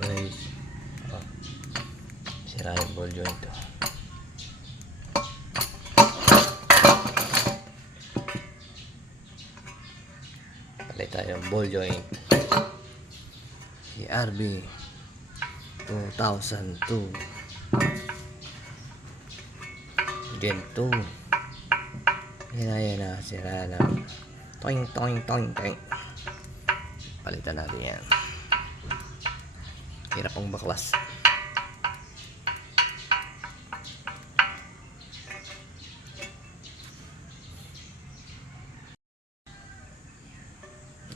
guys, oh, sira yung ball joint to. Palit tayo yung ball joint RB 2002 Gen 2. Yan na, sira na. Toing toing toing toing. Palitan natin yan. Hirap ang baklas.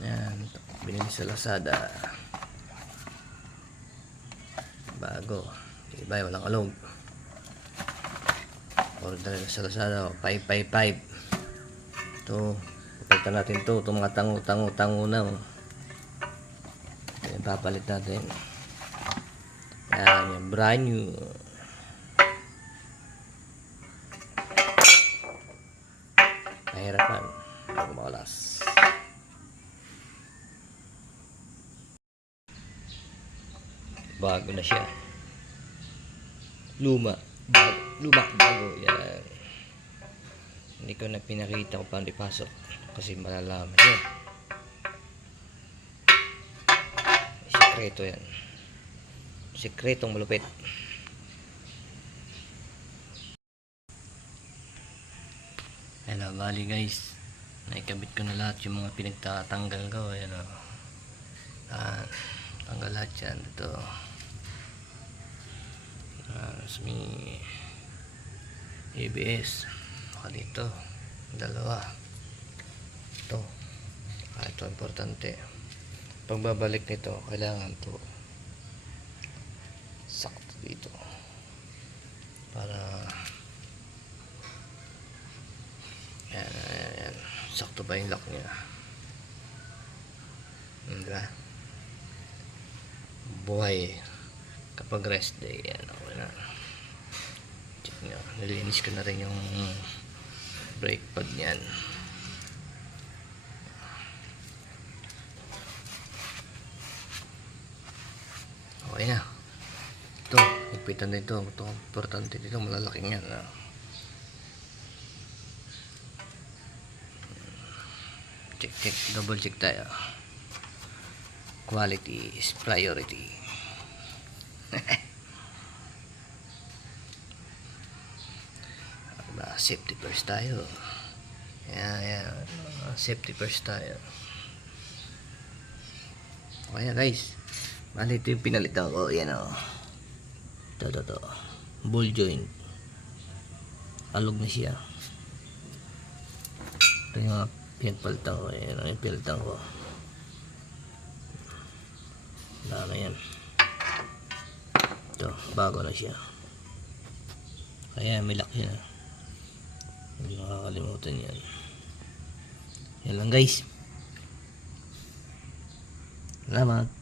Yan, binili sa Lazada. Bago. Iba, walang alog. Order sa Lazada, 555. Ito, papalitan natin ito. Ito mga tango na. Yan, papalit natin. Yan, brand new. Mahirapan bago makalas. Bago na siya. Luma. Bago. Yan. Hindi ko na pinakita kung paano ipasok kasi malalaman yan. Sikreto yan. Sikretong malupit. Hello, bali guys, naikabit ko na lahat yung mga pinagtatanggal ko. Ayan o. Tanggal lahat yan. Ito. May ABS. Dito. Dalawa. Ito. Ito importante. Pagbabalik nito, kailangan to sakto dito para yan. Sakto ba yung lock niya? Diba? Buhay kapag rest day. Yan, okay na. Check nyo. Nilinis ko na rin yung brake pad niyan. Okay na. Ito, higpitan na ito. Ito, importante dito. Malalaking yan. Check. Double check tayo. Quality is priority. Safety first tayo. Yan. Safety first tayo. Okay na guys. Bali, ito yung pinalitan ko. Yan o. Ito. Ball joint. Alog na siya. Ito yung mga pinagpalitan ko. Yan yung pinalitan ko. Dami yan. Ito, bago na siya. Kaya may lock siya. Hindi makakalimutan yan. Yan lang guys. Salamat.